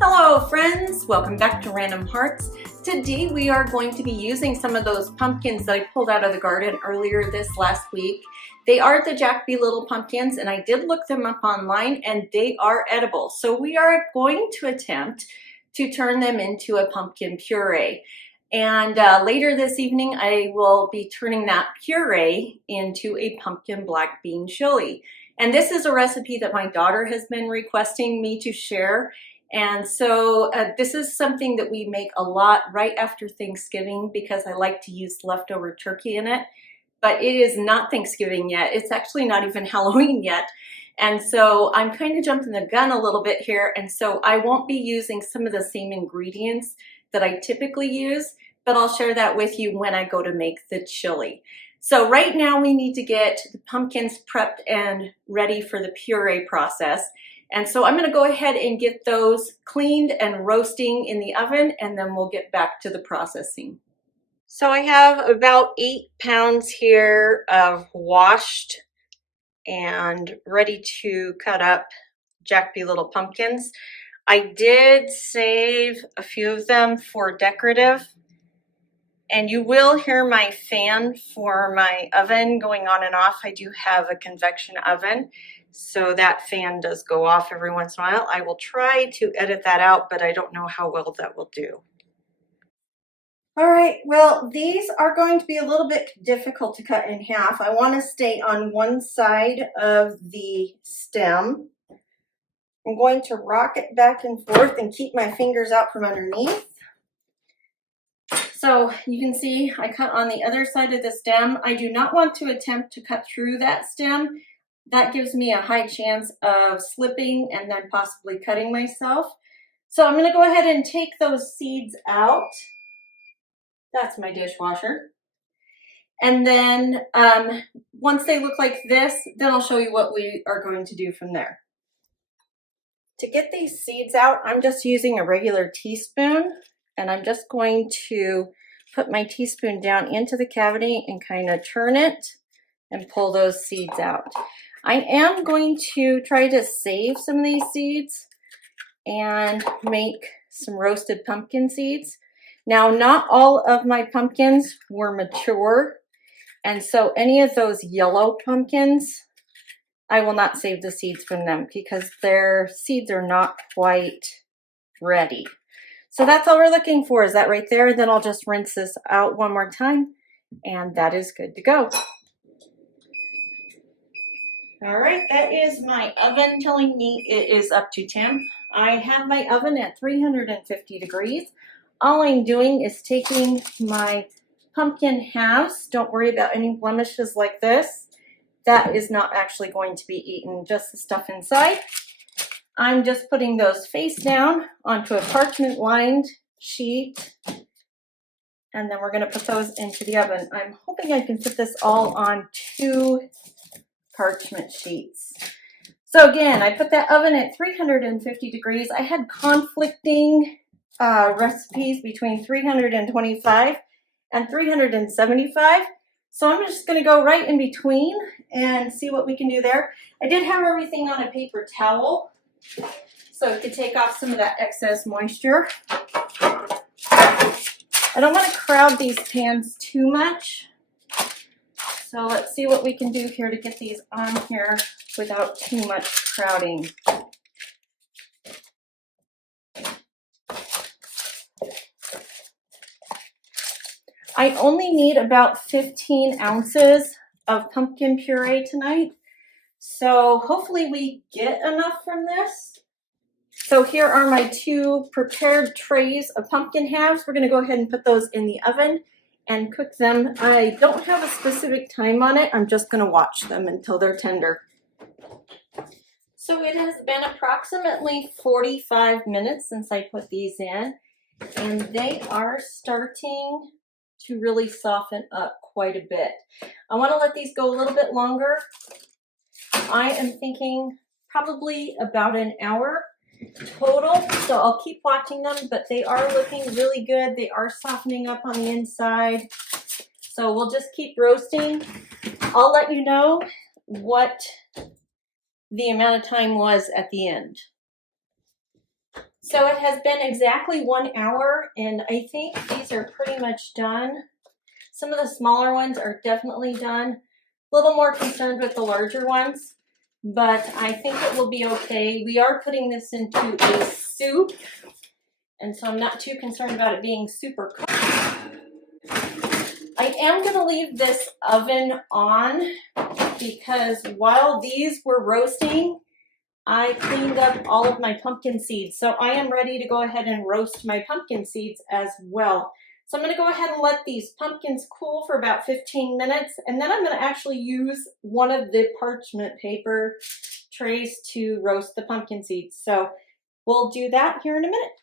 Hello friends, welcome back to Random Hearts. Today we are going to be using some of those pumpkins that I pulled out of the garden earlier this last week. They are the Jack B. Little pumpkins and I did look them up online and they are edible. So we are going to attempt to turn them into a pumpkin puree. And later this evening I will be turning that puree into a pumpkin black bean chili. And this is a recipe that my daughter has been requesting me to share. And so this is something that we make a lot right after Thanksgiving because I like to use leftover turkey in it. But it is not Thanksgiving yet. It's actually not even Halloween yet. And so I'm kind of jumping the gun a little bit here. And so I won't be using some of the same ingredients that I typically use, but I'll share that with you when I go to make the chili. So right now we need to get the pumpkins prepped and ready for the puree process. And so I'm gonna go ahead and get those cleaned and roasting in the oven, and then we'll get back to the processing. So I have about 8 pounds here of washed and ready to cut up Jack B. Little pumpkins. I did save a few of them for decorative, and you will hear my fan for my oven going on and off. I do have a convection oven, so that fan does go off every once in a while. I will try to edit that out, but I don't know how well that will do. All right, well, these are going to be a little bit difficult to cut in half. I want to stay on one side of the stem. I'm going to rock it back and forth and keep my fingers out from underneath. So you can see I cut on the other side of the stem. I do not want to attempt to cut through that stem. That gives me a high chance of slipping and then possibly cutting myself. So I'm gonna go ahead and take those seeds out. That's my dishwasher. And then once they look like this, then I'll show you what we are going to do from there. To get these seeds out, I'm just using a regular teaspoon, and I'm just going to put my teaspoon down into the cavity and kind of turn it and pull those seeds out. I am going to try to save some of these seeds and make some roasted pumpkin seeds. Now, not all of my pumpkins were mature, and so any of those yellow pumpkins, I will not save the seeds from them because their seeds are not quite ready. So that's all we're looking for, is that right there. Then I'll just rinse this out one more time, and that is good to go. All right, that is my oven telling me it is up to 10. I have my oven at 350 degrees. All I'm doing is taking my pumpkin halves. Don't worry about any blemishes like this. That is not actually going to be eaten, just the stuff inside. I'm just putting those face down onto a parchment lined sheet, and then we're going to put those into the oven. I'm hoping I can fit this all on 2 parchment sheets. So again, I put that oven at 350 degrees. I had conflicting recipes between 325 and 375. So I'm just going to go right in between and see what we can do there. I did have everything on a paper towel, so it could take off some of that excess moisture. I don't want to crowd these pans too much. So let's see what we can do here to get these on here without too much crowding. I only need about 15 ounces of pumpkin puree tonight. So hopefully we get enough from this. So here are my 2 prepared trays of pumpkin halves. We're gonna go ahead and put those in the oven and cook them. I don't have a specific time on it. I'm just gonna watch them until they're tender. So it has been approximately 45 minutes since I put these in, and they are starting to really soften up quite a bit. I wanna let these go a little bit longer. I am thinking probably about an hour total, so I'll keep watching them, but they are looking really good. They are softening up on the inside, so we'll just keep roasting. I'll let you know what the amount of time was at the end. So it has been exactly 1 hour, and I think these are pretty much done. Some of the smaller ones are definitely done. A little more concerned with the larger ones, but I think it will be okay. We are putting this into a soup, and so I'm not too concerned about it being super cooked. I am going to leave this oven on because while these were roasting, I cleaned up all of my pumpkin seeds. So I am ready to go ahead and roast my pumpkin seeds as well. So I'm going to go ahead and let these pumpkins cool for about 15 minutes. And then I'm going to actually use one of the parchment paper trays to roast the pumpkin seeds. So we'll do that here in a minute.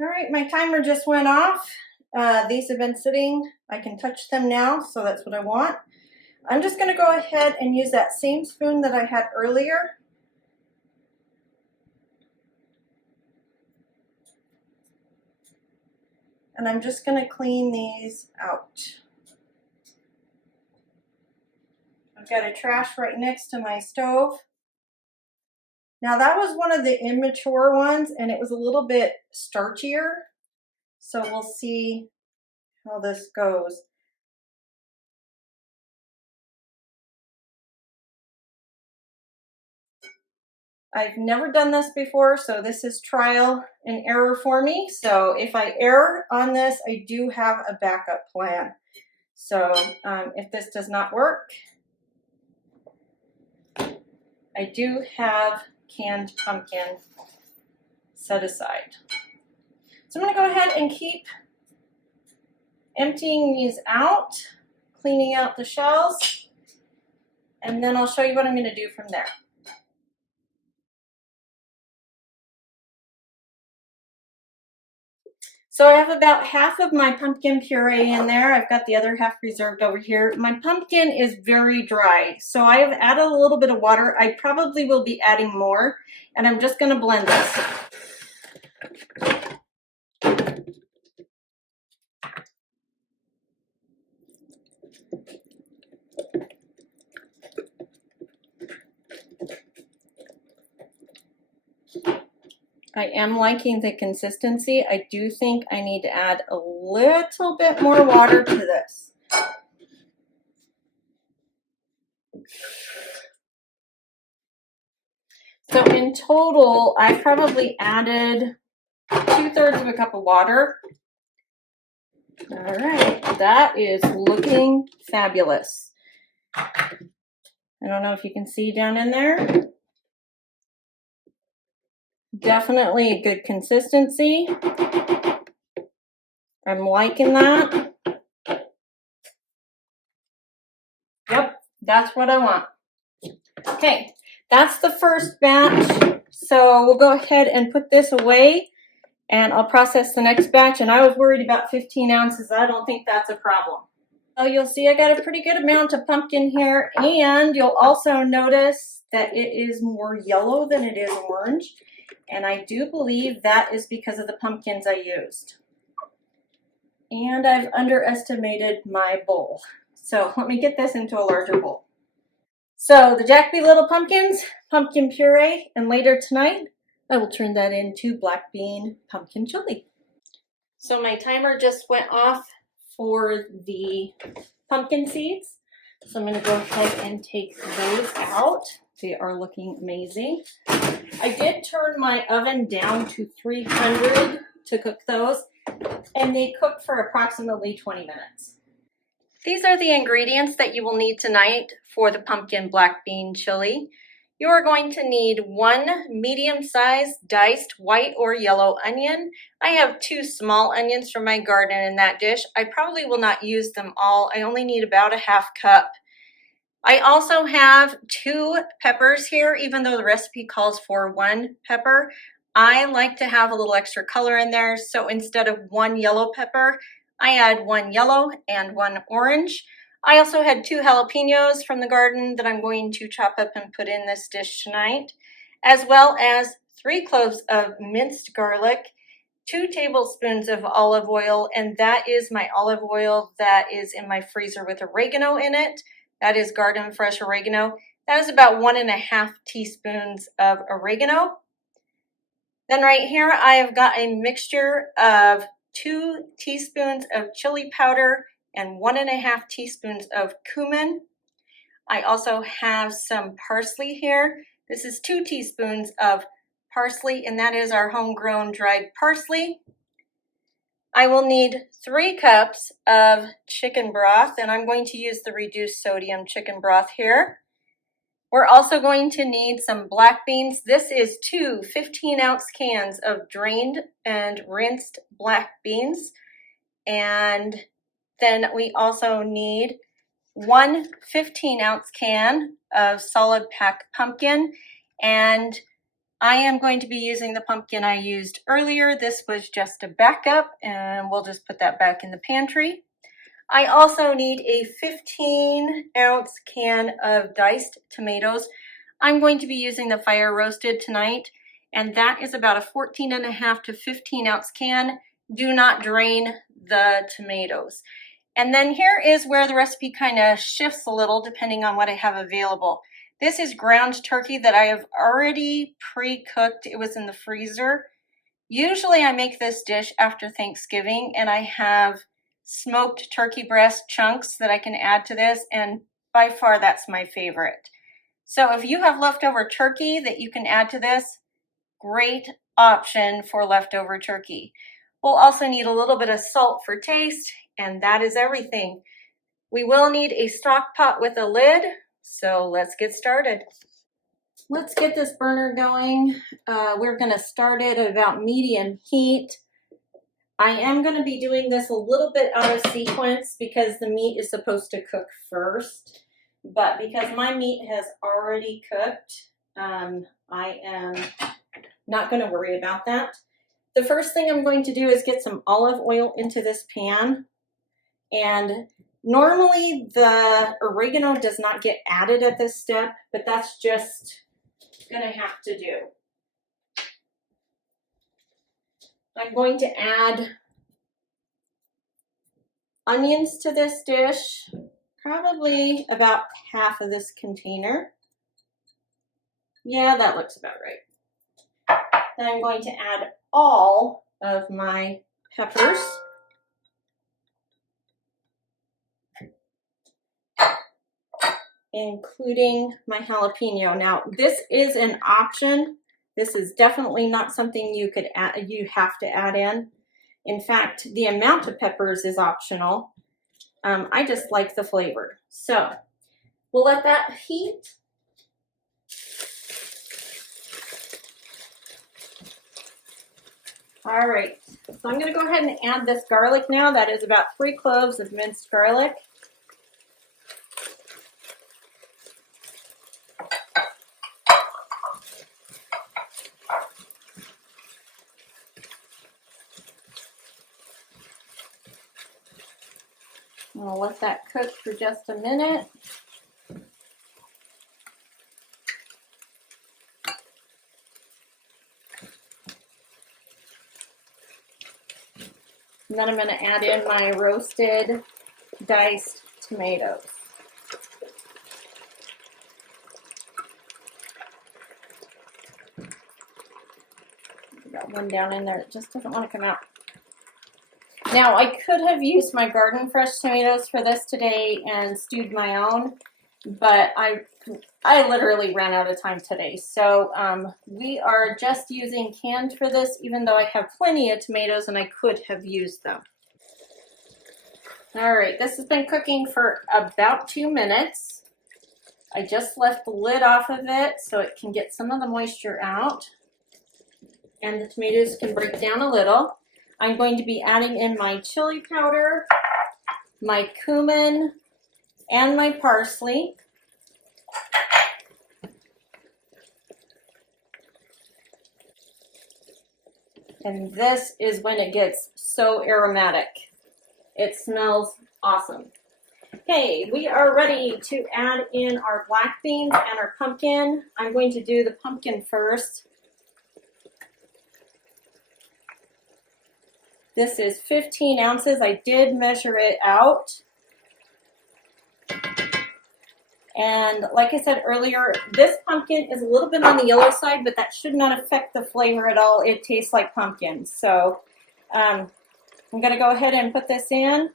All right, my timer just went off. These have been sitting. I can touch them now, so that's what I want. I'm just going to go ahead and use that same spoon that I had earlier. And I'm just going to clean these out. I've got a trash right next to my stove. Now that was one of the immature ones, and it was a little bit starchier. So we'll see how this goes. I've never done this before, so this is trial and error for me. So if I err on this, I do have a backup plan. So if this does not work, I do have canned pumpkin set aside. So I'm going to go ahead and keep emptying these out, cleaning out the shells, and then I'll show you what I'm going to do from there. So I have about half of my pumpkin puree in there. I've got the other half reserved over here. My pumpkin is very dry, so I have added a little bit of water. I probably will be adding more, and I'm just going to blend this. I am liking the consistency. I do think I need to add a little bit more water to this. So in total, I probably added 2/3 of a cup of water. All right, that is looking fabulous. I don't know if you can see down in there. Definitely a good consistency. I'm liking that. Yep, that's what I want. Okay, that's the first batch. So we'll go ahead and put this away, and I'll process the next batch. And I was worried about 15 ounces. I don't think that's a problem. So you'll see I got a pretty good amount of pumpkin here, and you'll also notice that it is more yellow than it is orange. And I do believe that is because of the pumpkins I used. And I've underestimated my bowl. So let me get this into a larger bowl. So the Jack B. Little pumpkins, pumpkin puree, and later tonight, I will turn that into black bean pumpkin chili. So my timer just went off for the pumpkin seeds. So I'm going to go ahead and take those out. They are looking amazing. I did turn my oven down to 300 to cook those, and they cook for approximately 20 minutes. These are the ingredients that you will need tonight for the pumpkin black bean chili. You are going to need 1 medium-sized diced white or yellow onion. I have 2 small onions from my garden in that dish. I probably will not use them all. I only need about a 1/2 cup. I also have 2 peppers here, even though the recipe calls for 1 pepper. I like to have a little extra color in there, so instead of 1 yellow pepper, I add 1 yellow and 1 orange. I also had 2 jalapenos from the garden that I'm going to chop up and put in this dish tonight, as well as 3 cloves of minced garlic, 2 tablespoons of olive oil, and that is my olive oil that is in my freezer with oregano in it. That is garden fresh oregano. That is about 1 1/2 teaspoons of oregano. Then right here, I have got a mixture of 2 teaspoons of chili powder and 1.5 teaspoons of cumin. I also have some parsley here. This is 2 teaspoons of parsley, and that is our homegrown dried parsley. I will need 3 cups of chicken broth, and I'm going to use the reduced sodium chicken broth here. We're also going to need some black beans. This is 2 15-ounce cans of drained and rinsed black beans. And then we also need 1 15-ounce can of solid pack pumpkin. And I am going to be using the pumpkin I used earlier. This was just a backup, and we'll just put that back in the pantry. I also need a 15-ounce can of diced tomatoes. I'm going to be using the fire roasted tonight, and that is about a 14.5 to 15-ounce can. Do not drain the tomatoes. And then here is where the recipe kind of shifts a little depending on what I have available. This is ground turkey that I have already pre-cooked. It was in the freezer. Usually I make this dish after Thanksgiving, and I have smoked turkey breast chunks that I can add to this, and by far that's my favorite. So if you have leftover turkey that you can add to this, great option for leftover turkey. We'll also need a little bit of salt for taste, and that is everything. We will need a stock pot with a lid, so let's get started. Let's get this burner going. We're going to start it at about medium heat. I am going to be doing this a little bit out of sequence because the meat is supposed to cook first. But because my meat has already cooked, I am not going to worry about that. The first thing I'm going to do is get some olive oil into this pan. And normally the oregano does not get added at this step, but that's just going to have to do. I'm going to add onions to this dish, probably about half of this container. Yeah, that looks about right. Then I'm going to add all of my peppers. Including my jalapeno. Now, this is an option. This is definitely not something you have to add in. In fact, the amount of peppers is optional. I just like the flavor. So we'll let that heat. All right, so I'm going to go ahead and add this garlic now. That is about 3 cloves of minced garlic. I'll let that cook for just a minute. And then I'm going to add in my roasted diced tomatoes. I've got one down in there that just doesn't want to come out. Now, I could have used my garden fresh tomatoes for this today and stewed my own, but I literally ran out of time today. So we are just using canned for this, even though I have plenty of tomatoes and I could have used them. All right, this has been cooking for about 2 minutes. I just left the lid off of it so it can get some of the moisture out and the tomatoes can break down a little. I'm going to be adding in my chili powder, my cumin, and my parsley. And this is when it gets so aromatic. It smells awesome. Okay, we are ready to add in our black beans and our pumpkin. I'm going to do the pumpkin first. This is 15 ounces. I did measure it out. And like I said earlier, this pumpkin is a little bit on the yellow side, but that should not affect the flavor at all. It tastes like pumpkin. So I'm gonna go ahead and put this in.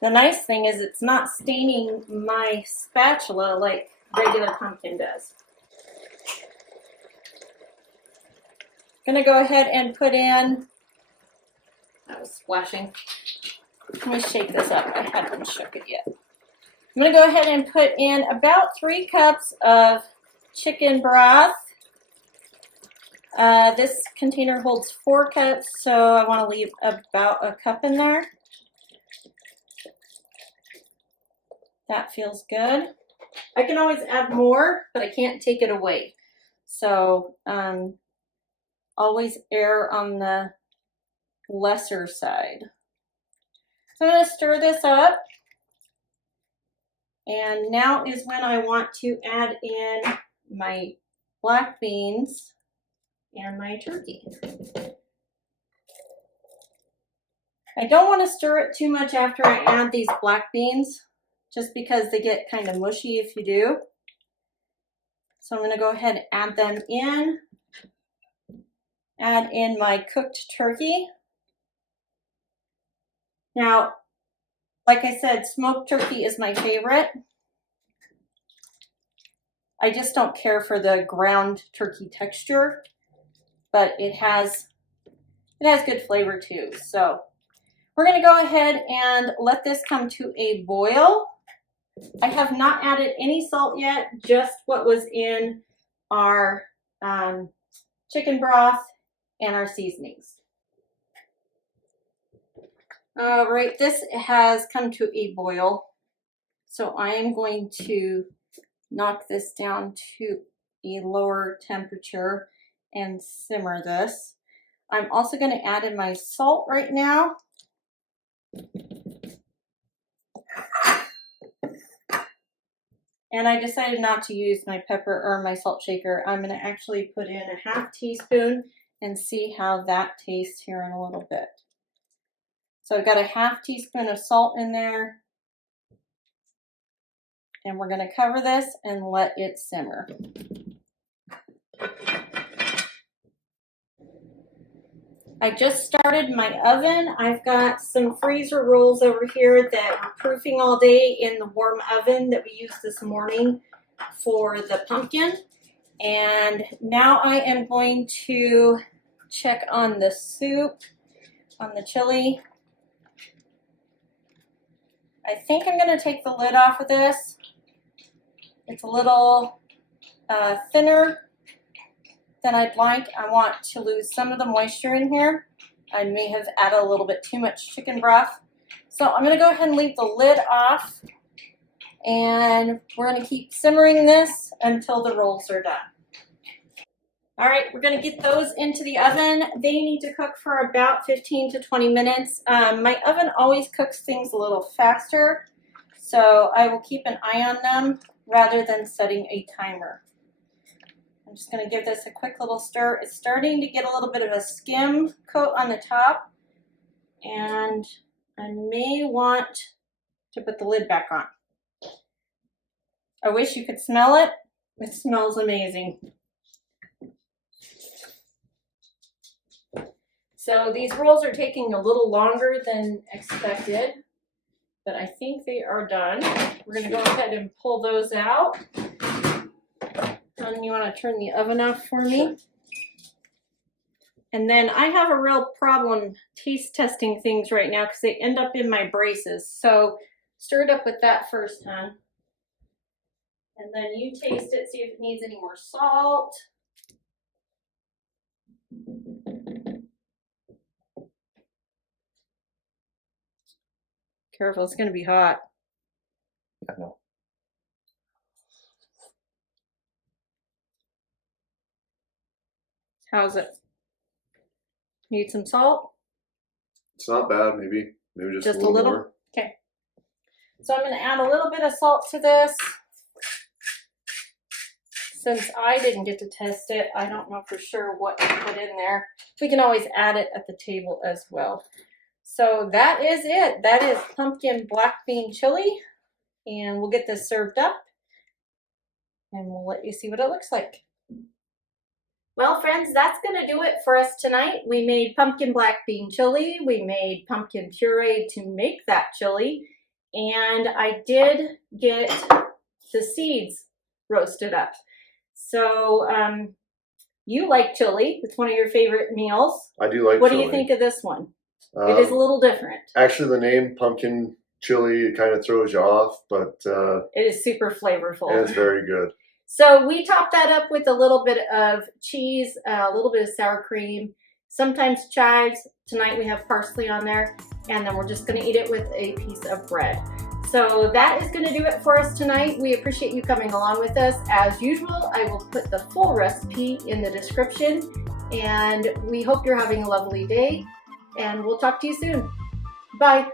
The nice thing is it's not staining my spatula like regular pumpkin does. Gonna go ahead and put in, that was splashing. Let me shake this up. I haven't shook it yet. I'm going to go ahead and put in about 3 cups of chicken broth. This container holds 4 cups, so I want to leave about a cup in there. That feels good. I can always add more, but I can't take it away. So always err on the lesser side. So I'm going to stir this up. And now is when I want to add in my black beans and my turkey. I don't want to stir it too much after I add these black beans, just because they get kind of mushy if you do. So I'm going to go ahead and add them in. Add in my cooked turkey. Now, like I said, smoked turkey is my favorite. I just don't care for the ground turkey texture, but it has good flavor too. So we're going to go ahead and let this come to a boil. I have not added any salt yet, just what was in our chicken broth and our seasonings. All right, this has come to a boil, so I am going to knock this down to a lower temperature and simmer this. I'm also going to add in my salt right now. And I decided not to use my pepper or my salt shaker. I'm going to actually put in a ½ teaspoon and see how that tastes here in a little bit. So I've got a ½ teaspoon of salt in there. And we're going to cover this and let it simmer. I just started my oven. I've got some freezer rolls over here that were proofing all day in the warm oven that we used this morning for the pumpkin. And now I am going to check on the soup, on the chili. I think I'm going to take the lid off of this. It's a little thinner than I'd like. I want to lose some of the moisture in here. I may have added a little bit too much chicken broth. So I'm going to go ahead and leave the lid off. And we're going to keep simmering this until the rolls are done. All right, we're going to get those into the oven. They need to cook for about 15 to 20 minutes. My oven always cooks things a little faster, so I will keep an eye on them rather than setting a timer. I'm just going to give this a quick little stir. It's starting to get a little bit of a skim coat on the top, and I may want to put the lid back on. I wish you could smell it. It smells amazing. So these rolls are taking a little longer than expected, but I think they are done. We're going to go ahead and pull those out. And you want to turn the oven off for me? And then I have a real problem taste testing things right now because they end up in my braces. So stir it up with that first, hon. And then you taste it, see if it needs any more salt. Careful, it's going to be hot. I know. How's it? Need some salt? It's not bad, maybe just a little more. Okay. So I'm going to add a little bit of salt to this. Since I didn't get to test it, I don't know for sure what to put in there. We can always add it at the table as well. So that is it. That is pumpkin black bean chili. And we'll get this served up and we'll let you see what it looks like. Well, friends, that's going to do it for us tonight. We made pumpkin black bean chili. We made pumpkin puree to make that chili. And I did get the seeds roasted up. So you like chili. It's one of your favorite meals. I do like chili. What do you think of this one? It is a little different. Actually, the name pumpkin chili, it kind of throws you off, but it is super flavorful. And it's very good. So we top that up with a little bit of cheese, a little bit of sour cream, sometimes chives. Tonight we have parsley on there, and then we're just going to eat it with a piece of bread. So that is going to do it for us tonight. We appreciate you coming along with us. As usual, I will put the full recipe in the description, and we hope you're having a lovely day, and we'll talk to you soon. Bye.